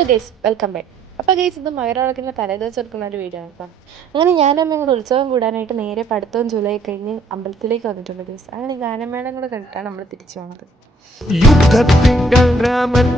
Hello guys, welcome back. അപ്പോൾ guys, ഇത് മകരവിളക്കിൻ്റെ തലേദിവസം എടുക്കുന്ന ഒരു വീഡിയോ ആണ് കേട്ടോ. അങ്ങനെ ഞാനും ഞങ്ങളുടെ ഉത്സവം കൂടാനായിട്ട് നേരെ പഠിത്തവും ജൂലൈ കഴിഞ്ഞ് അമ്പലത്തിലേക്ക് വന്നിട്ടുണ്ട് ഗൈസ്. അങ്ങനെ ഗാനമേളം കൂടെ കണ്ടിട്ടാണ് നമ്മൾ തിരിച്ചു പോകുന്നത്. യുദ്ധത്തിങ്കൾ രാമൻ